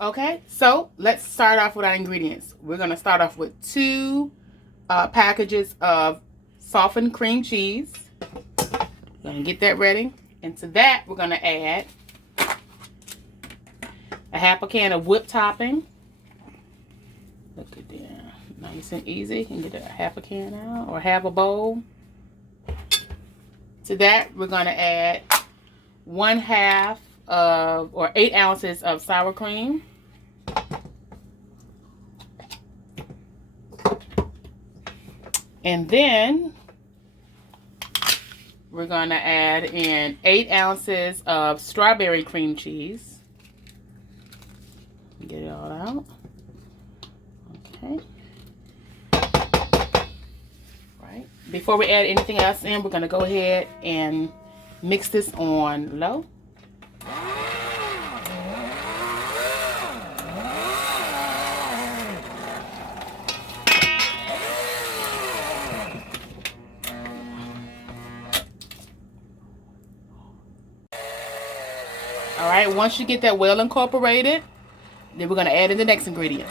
Okay, so let's start off with our ingredients. We're going to start off with 2 packages of softened cream cheese. We're going to get that ready. And to that, we're going to add a half a can of whipped topping. Look at that. Nice and easy. You can get a half a can out or half a bowl. To that, we're going to add 1/2 of, or 8 ounces of sour cream. And then we're going to add in 8 ounces of strawberry cream cheese. Get it all out. Okay. Right. Before we add anything else in, we're going to go ahead and mix this on low. All right, once you get that well incorporated, then we're going to add in the next ingredient.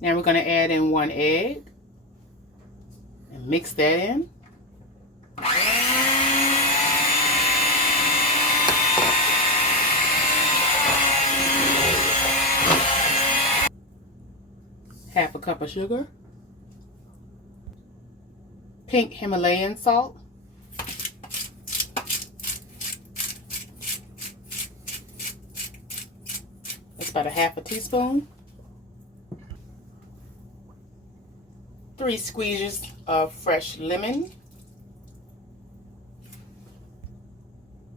Now we're going to add in 1 egg and mix that in. Half a cup of sugar. Pink Himalayan salt. That's about a half a teaspoon. 3 squeezes of fresh lemon.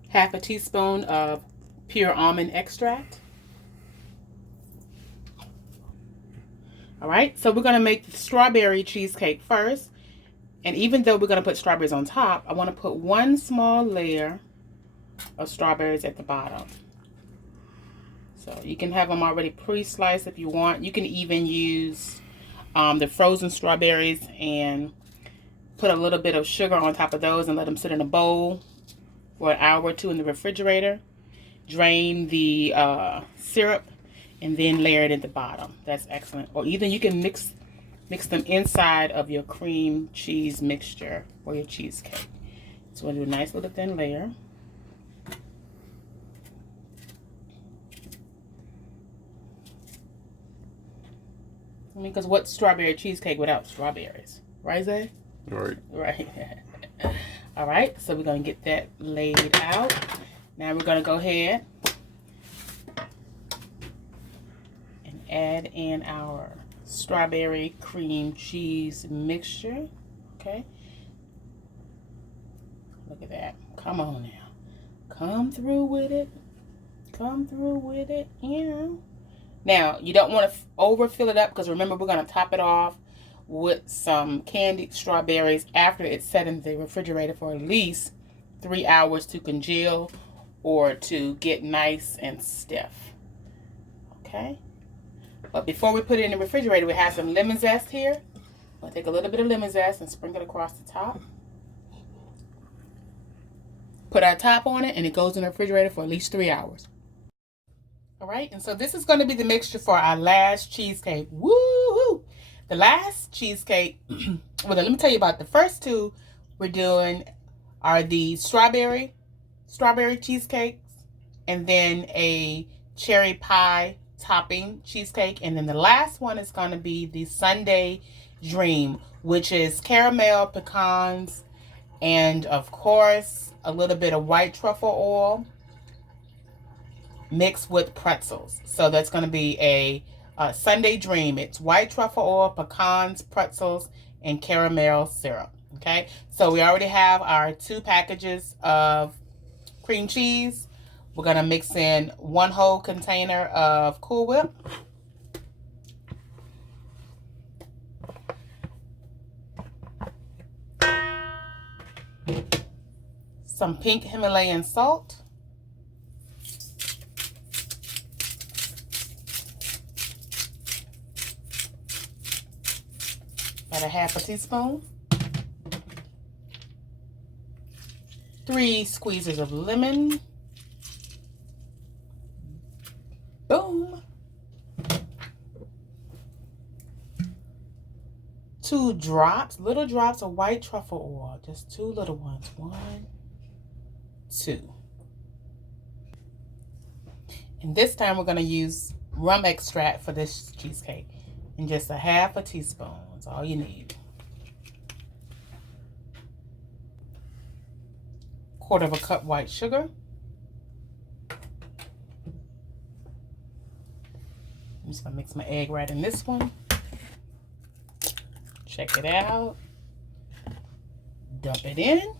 Half a teaspoon of pure almond extract. All right, so we're going to make the strawberry cheesecake first. And even though we're going to put strawberries on top, I want to put 1 small layer of strawberries at the bottom. So you can have them already pre-sliced if you want. You can even use the frozen strawberries and put a little bit of sugar on top of those and let them sit in a bowl for an hour or 2 in the refrigerator. Drain the syrup and then layer it at the bottom. That's excellent. Or either you can mix them inside of your cream cheese mixture or your cheesecake. So we'll do a nice little thin layer. I mean, because what's strawberry cheesecake without strawberries? Right, Zay? Right. Right. All right, so we're going to get that laid out. Now we're going to go ahead and add in our strawberry cream cheese mixture. Okay. Look at that. Come on now. Come through with it. Come through with it. Yeah. Now, you don't want to overfill it up because remember, we're going to top it off with some candied strawberries after it's set in the refrigerator for at least 3 hours to congeal or to get nice and stiff. Okay? But before we put it in the refrigerator, we have some lemon zest here. I'll take a little bit of lemon zest and sprinkle it across the top. Put our top on it, and it goes in the refrigerator for at least 3 hours. All right, and so this is going to be the mixture for our last cheesecake. Woo-hoo! The last cheesecake, well, let me tell you about the first 2 we're doing are the strawberry cheesecakes, and then a cherry pie topping cheesecake, and then the last one is going to be the Sunday Dream, which is caramel, pecans, and of course a little bit of white truffle oil mixed with pretzels. So that's going to be a Sunday Dream. It's white truffle oil, pecans, pretzels, and caramel syrup. Okay, so we already have our 2 packages of cream cheese. We're going to mix in 1 whole container of Cool Whip. Some pink Himalayan salt. About a half a teaspoon. 3 squeezes of lemon. 2 drops, little drops of white truffle oil. Just 2 little ones. 1, 2. And this time we're going to use rum extract for this cheesecake. And just a 1/2 teaspoon is all you need. 1/4 cup white sugar. I'm just going to mix my egg right in this one. Check it out. Dump it in.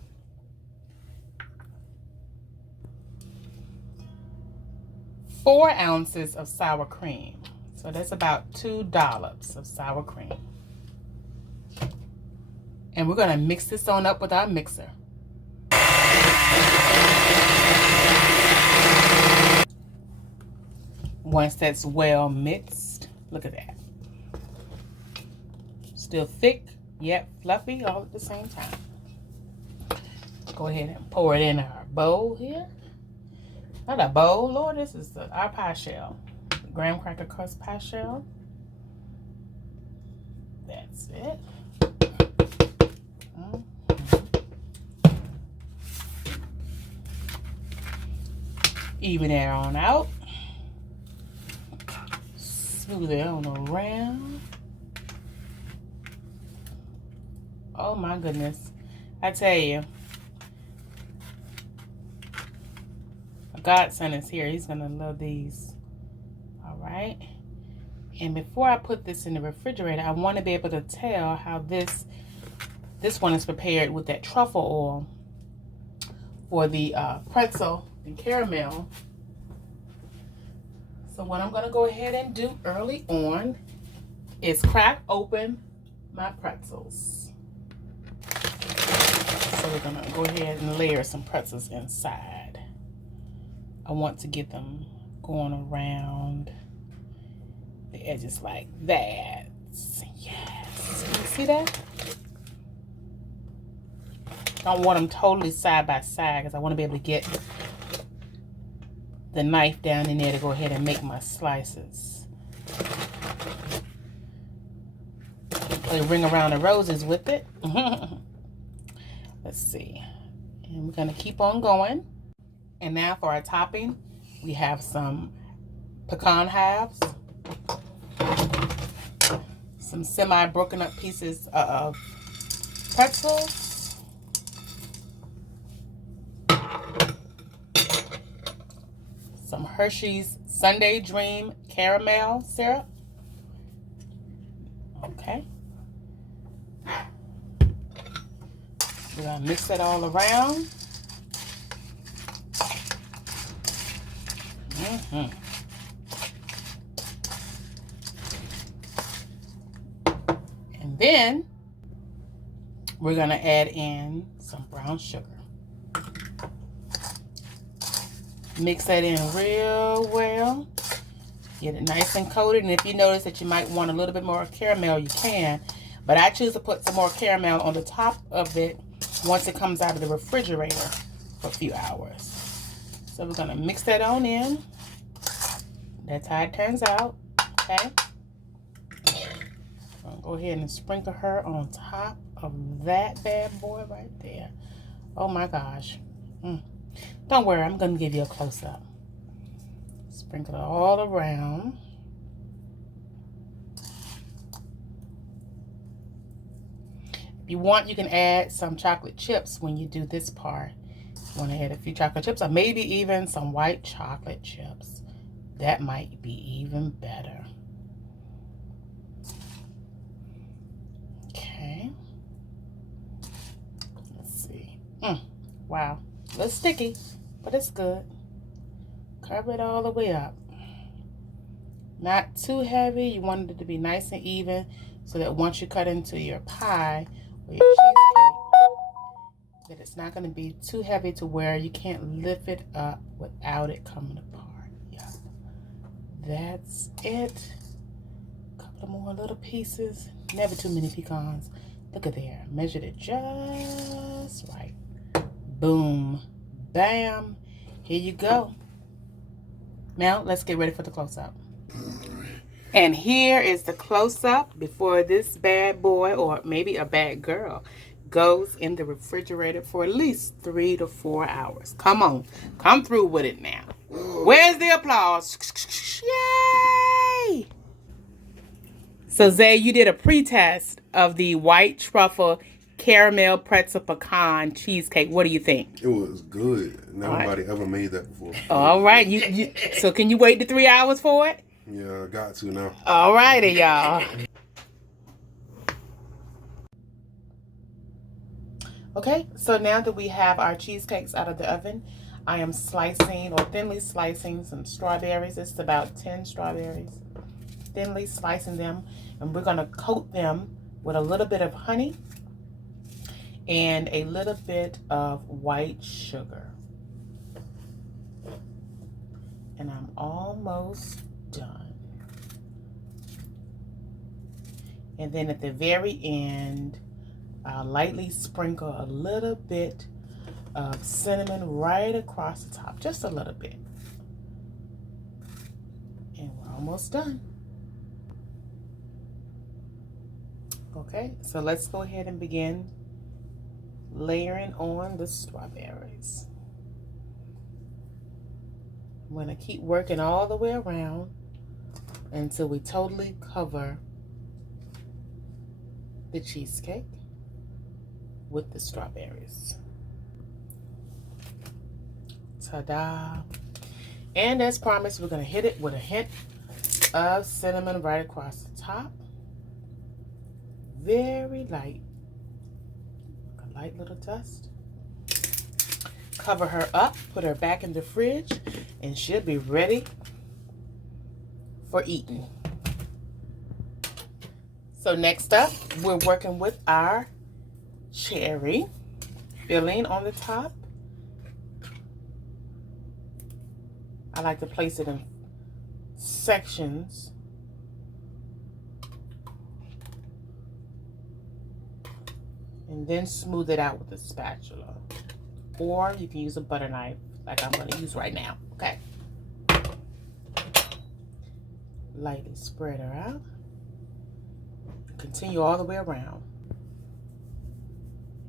4 ounces of sour cream. So that's about 2 dollops of sour cream. And we're going to mix this on up with our mixer. Once that's well mixed, look at that. Still thick, yet fluffy all at the same time. Go ahead and pour it in our bowl here. Not a bowl, Lord, this is our pie shell. The graham cracker crust pie shell. That's it. Even it on out. Smooth it on around. Oh my goodness. I tell you. A godson is here. He's going to love these. All right. And before I put this in the refrigerator, I want to be able to tell how this one is prepared with that truffle oil for the pretzel and caramel. So what I'm going to go ahead and do early on is crack open my pretzels. So we're going to go ahead and layer some pretzels inside. I want to get them going around the edges like that. Yes. You see that? I don't want them totally side by side because I want to be able to get the knife down in there to go ahead and make my slices. Play ring around the roses with it. Let's see. And we're going to keep on going. And now for our topping, we have some pecan halves, some semi-broken up pieces of pretzels, some Hershey's Sunday Dream caramel syrup. Okay. We're going to mix that all around. And then we're going to add in some brown sugar. Mix that in real well. Get it nice and coated. And if you notice that you might want a little bit more caramel, you can. But I choose to put some more caramel on the top of it once it comes out of the refrigerator for a few hours. So we're going to mix that on in. That's how it turns out. Okay. I'll go ahead and sprinkle her on top of that bad boy right there. Oh my gosh. Don't worry, I'm going to give you a close-up. Sprinkle it all around. If you want, you can add some chocolate chips when you do this part. You want to add a few chocolate chips or maybe even some white chocolate chips. That might be even better. Okay. Let's see. Wow. A little sticky, but it's good. Cover it all the way up. Not too heavy. You want it to be nice and even so that once you cut into your pie or your cheesecake, that it's not going to be too heavy to where you can't lift it up without it coming apart. Yeah. That's it. A couple of more little pieces. Never too many pecans. Look at there. Measured it just right. Boom. Bam. Here you go. Now, let's get ready for the close-up. And here is the close-up before this bad boy, or maybe a bad girl, goes in the refrigerator for at least 3 to 4 hours. Come on. Come through with it now. Where's the applause? Yay! So, Zay, you did a pre-test of the white truffle caramel pretzel pecan cheesecake. What do you think? It was good. Nobody ever made that before. All right. So can you wait the 3 hours for it? Yeah, I got to now. All righty, y'all. Okay, so now that we have our cheesecakes out of the oven, I am slicing or thinly slicing some strawberries. It's about 10 strawberries. Thinly slicing them, and we're going to coat them with a little bit of honey and a little bit of white sugar. And I'm almost done. And then at the very end, I'll lightly sprinkle a little bit of cinnamon right across the top, just a little bit. And we're almost done. Okay, so let's go ahead and begin layering on the strawberries. I'm going to keep working all the way around until we totally cover the cheesecake with the strawberries. Ta-da! And as promised, we're going to hit it with a hint of cinnamon right across the top. Very light. A light little dust. Cover her up, put her back in the fridge, and she'll be ready for eating. So next up, we're working with our cherry filling on the top. I like to place it in sections. And then smooth it out with a spatula. Or you can use a butter knife like I'm going to use right now. Okay. Lightly spread her out. Continue all the way around.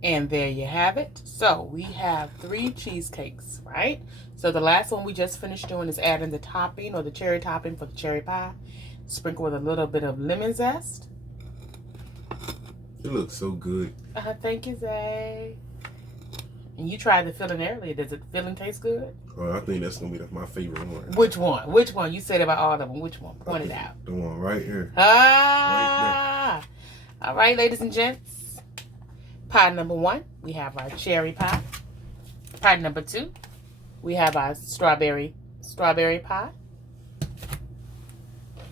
And there you have it. So we have 3 cheesecakes, right? So the last one we just finished doing is adding the topping or the cherry topping for the cherry pie. Sprinkle with a little bit of lemon zest. It looks so good. Thank you, Zay. And you tried the filling earlier. Does the filling taste good? Oh, I think that's going to be my favorite one. Which one? Which one? You said about all of them. Which one? Point it out. The one right here. Ah! Right there. All right, ladies and gents. Pie number 1, we have our cherry pie. Pie number 2, we have our strawberry pie.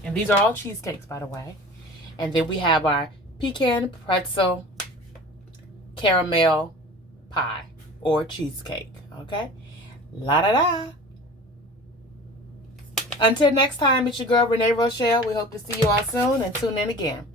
And these are all cheesecakes, by the way. And then we have our pecan pretzel caramel pie or cheesecake. Okay? La da da. Until next time, it's your girl Renee Rochelle. We hope to see you all soon and tune in again.